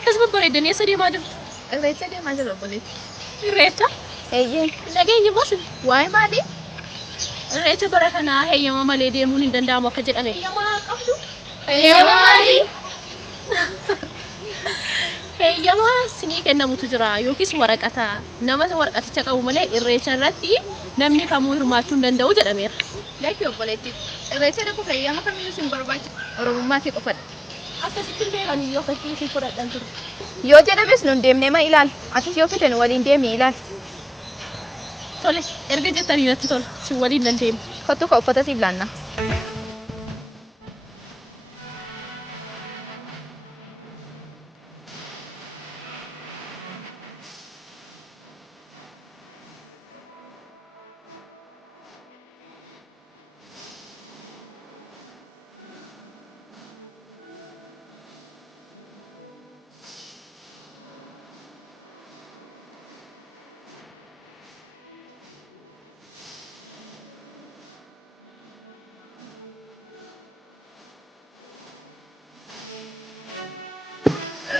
akkas babbareedan eessa deemaa jirtu? Irreecha deemaa jira obboleetti. Irreecha? Eeyyee. Nageenya baasin. Waa'ee maalii? Irreecha bara kanaa heeyyama malee deemuun hin danda'amu akka jedhame. Heeyyama qabdu? Heeyyama maalii? Heeyyama sinii kennamutu jira yookiis waraqata. Nama waraqaticha qabu malee irreecha irratti namni kamuu hirmaachuu hin danda'u jedhameera. Lakkii obboleetti. Irreecha dhaqu heeyyama kamiyyuu sin barbaachisu. Oromummaa fi qofadha. Akkasitti beekan yoo fakkii si fudhadhan ture. Yoo jedhames nun deemnee ma ilaal. Atis yoo fidan waliin deemee ilaal. Tole, erga jettanii natti tola. Si waliin nan deema. Kottu ka uffata siif laanna.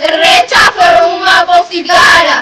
Irreechaaf Oromummaa qofti gaadha.